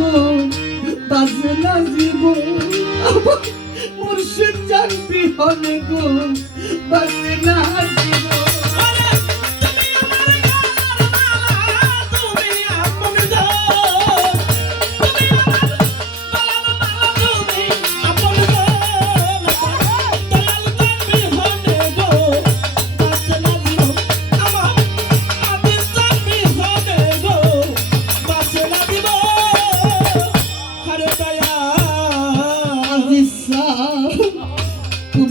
গো বাজে না জীবন মুর্শিদ জান বিহনে গো বাজে না জীবন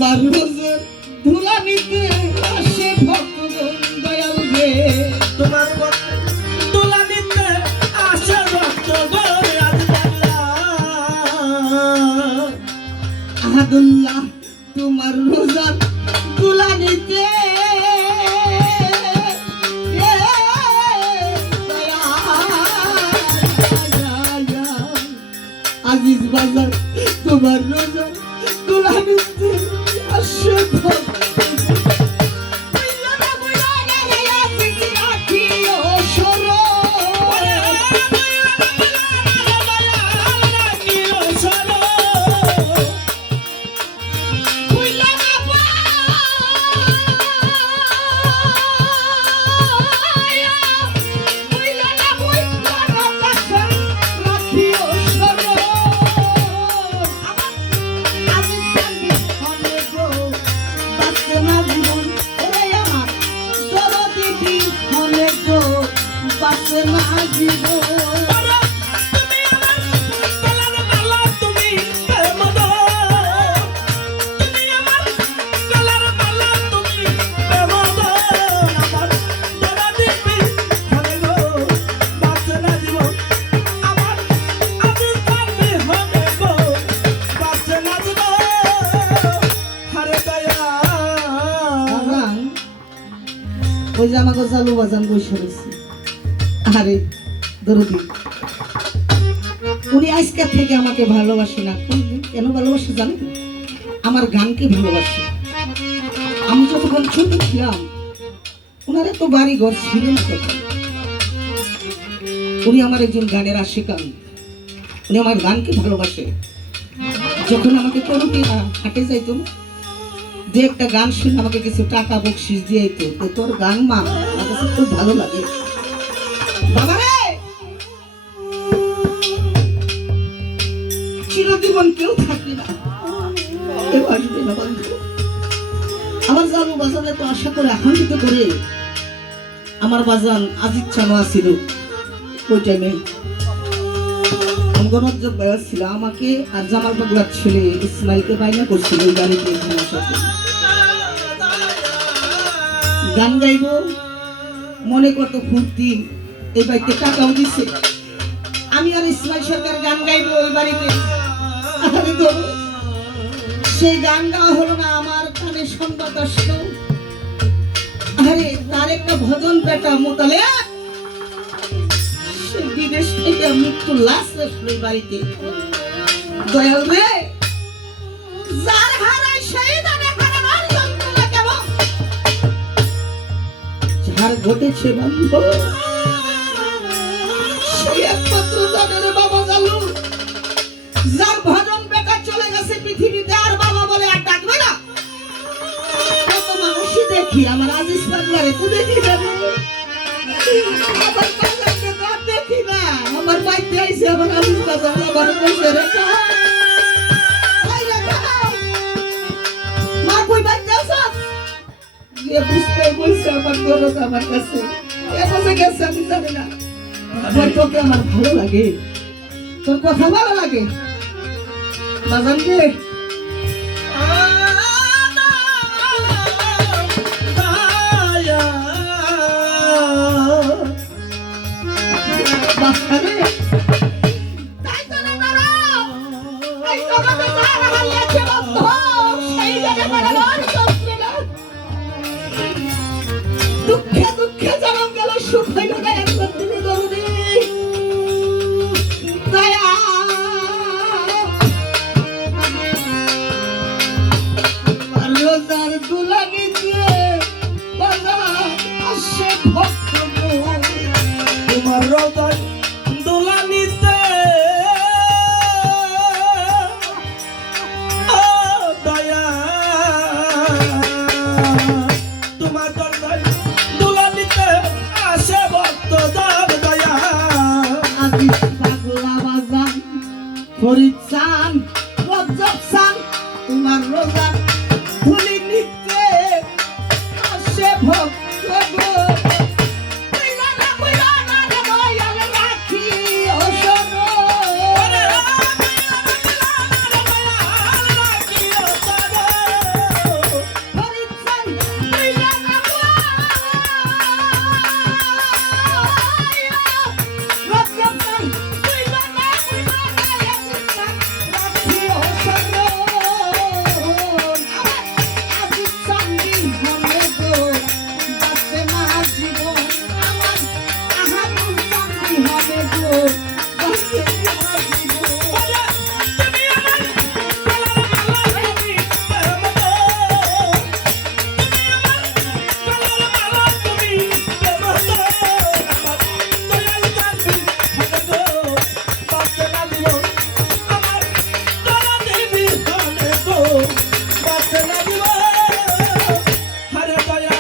তোমার রোজের ধুলা নিতে আসে ভক্তগণ দয়াল রে তোমার ধুলা নিতে আসে ভক্তগণ আহাদুল্লাহ তোমার রোজার ধুলা নিতে আজিজ বাজার তোমার রোজার ধুলা নিতে আসে ওই যে আমাকে জালু বাজান বসে রয়েছে আরে দরদি উনি আজকের থেকে আমাকে ভালোবাসে না কেন ভালোবাসে জানেন আমার গানকে ভালোবাসে আমি যতক্ষণ ছোট ছিলাম ওনার তো বাড়ি ঘর ছিল না তখন উনি আমার একজন গানের আশিকান উনি আমার গানকে ভালোবাসে যখন আমাকে করুটি হাঁটে যাইতো যে একটা গান শুনে আমাকে কিছু টাকা বকশিস দিয়ে তো তোর গান মা আমার কাছে খুব ভালো লাগে বাবা রে চিরজীবন কেউ থাকবে না কেউ আসবে না বন্ধু আমার জানু বাজানে তো আশা করে আকাঙ্ক্ষিত করে আমার বাজান আজিজ চানোয়া ছিল ওই টাইমে অঙ্গনজ্জব বয়স ছিল আমাকে আর জামাল পাগলার ছেলে ইসমাইলকে বাইনা করছিল ওই গাড়িতে সাথে গান গাইব মনে কত ফুর্তি এই বাড়িতে টাকাও দিছে আমি আর ইসমাইল সরকার গান গাইব ওই বাড়িতে সেই গান গাওয়া হলো না আমার কানে সংবাদ আসলো আরে তার একটা ভজন পেটা মোতালে সে বিদেশ থেকে মৃত্যু লাশ আসলো এই বাড়িতে দয়াল রে যার হারায় সেই দানে হারানোর যন্ত্রণা কেমন যার ঘটেছে বান্ধব সেই একমাত্র জানে রে বাবা জানু যার ভজন বেকার চলে গেছে পৃথিবীতে আর বাবা বলে আর ডাকবে না কত মানুষই দেখি আমার আজিজ পাগলারে তুই দেখি না আমার পাগলাকে তো আর দেখি না আমার বাইতে আইছে আমার আজিজ পাগলা আমার কইছে রে মা কই বাইতে আসছ গিয়ে বুঝতে বলছে আমার দরদ আমার কাছে এভাবে গেছে আমি জানি না তোকে আমার ভালো লাগে তোর কথা ভালো লাগে বাজানকে বাচ্চারে তাই তো না এই সবাই যারা হারিয়েছে বন্ধ সেই জায়গায় বাড়ানোর যন্ত্রণা দুঃখে দুঃখে জনম গেল সুখ হইল না একবার তুমি দরদি দয়া রোজার দুলা নিতে বাজার আসে ভক্ত তোমার রোজার দোলা নিতে তোমার দরজায় দোলা নিতে আসে ভক্ত দর দয়া আজিজ পাগলা বাজান ফরিদ চান রজব চান তোমার রোজার ধুলি নিতে আসে ভক্ত গো কইলা না রে দয়াল রাখি ও শোনো ফরিদ চান কইলা না রজব চান কইলা না আজিজ চান রাখি ও শোনো আজিজ চান দিন হলে গো বাঁচে না জীবন আমার আহাদুল চান দিন হবে গো বাঁচে না জীবন তুমি আমার গলার মালা তুমি আমার দয়াল জানবি হবে গো বাঁচে না জীবন আমার দয়া দেবী হবে গো বাঁচে না জীবন হরে দয়া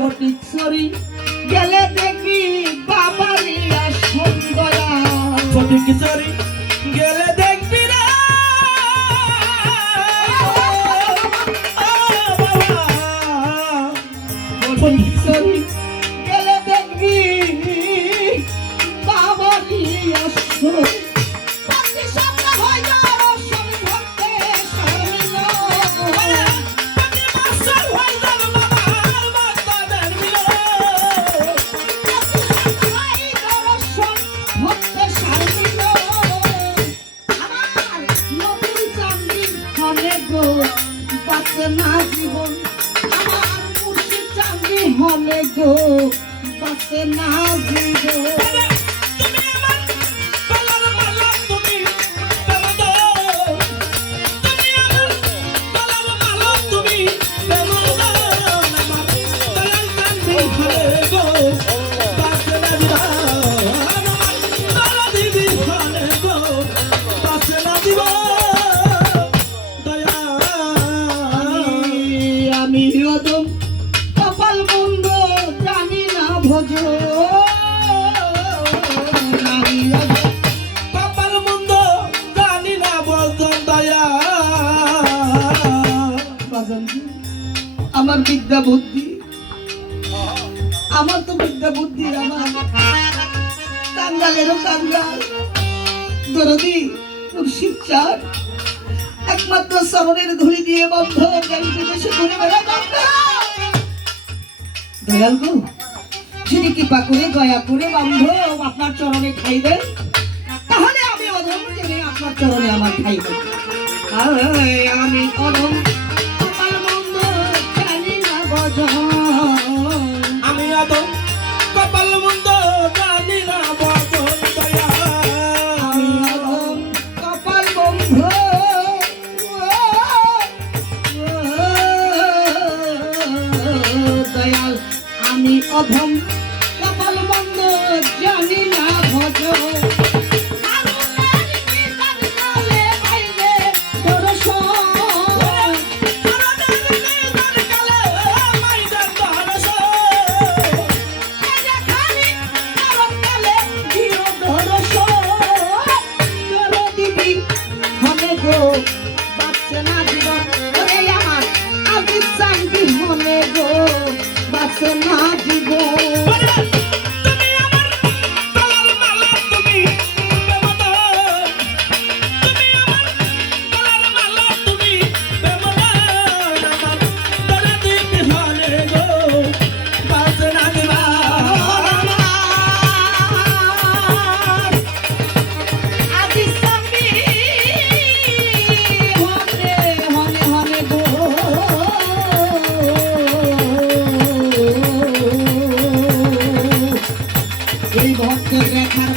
ফটিকছড়ি গেলে দেখি বাবারি আসন দয়া ফটিক কিশোরী গেলে দেখবি রে ফটিকছড়ি গেলে দেখবি বাবারি আসন পতি শব্দ হয় না রসন ভক্তে সারিল ভক্তে সারিল আমার নতুন চাঁদি হলে গো বাঁচে না জীবন আমার মুর্শিদ চাঁদি হলে গো বাঁচে না জীবন আমি অদম কপাল মন্দ জানি না ভোজ আমি অদম কপাল মন্দ জানি না বলতাম দয়া বাজানজি, আমার বিদ্যা বুদ্ধি আমার তো বিদ্যা বুদ্ধি আমার কাঙ্গালেরও কাঙ্গাল দরদি মুর্শিদ চাঁদ একমাত্র চরণের ধুলি দিয়ে বন্ধ জ্ঞান বিদেশে ঘুরে বেড়ায় বন্ধ দয়াল গো যদি কৃপা করে দয়া করে বন্ধ আপনার চরণে খাই দেন তাহলে আমি অধম জেনে আপনার চরণে আমার খাইব আমি অধম কপাল মন্দ জানি না ভজন আমি আদম কপাল মন্দ জানি না বলতাম দয়া আমি অধম কপাল বন্ধ দয়াল আমি অধম কপাল বন্ধ জানি না ভজ বাচ্চা না জীবন ওরে আমার আজিজ চাঙ্গি মনে গো বাচ্চা না জীবন তুমি আমার গলার মালা তুমি বেমদন তুমি আমার গলার মালা তুমি বেমদন আমার দয়া দিবি হলে গো বাঁচে না দিবা আজিজ চাঙ্গি হনে হনে হনে গো এই ভক্তের রেখার